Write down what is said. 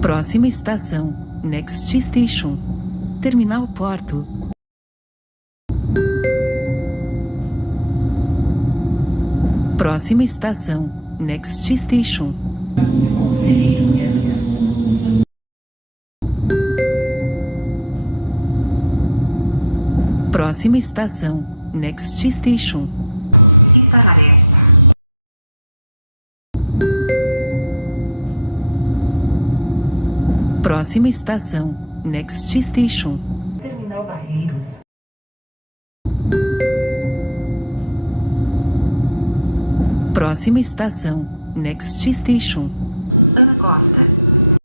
Próxima estação, Next Station. Terminal Porto. Próxima estação, Next Station. Próxima estação, Next Station. Itararé. Próxima estação, Next Station. Terminal Barreiros. Próxima estação, Next Station. Ana Costa.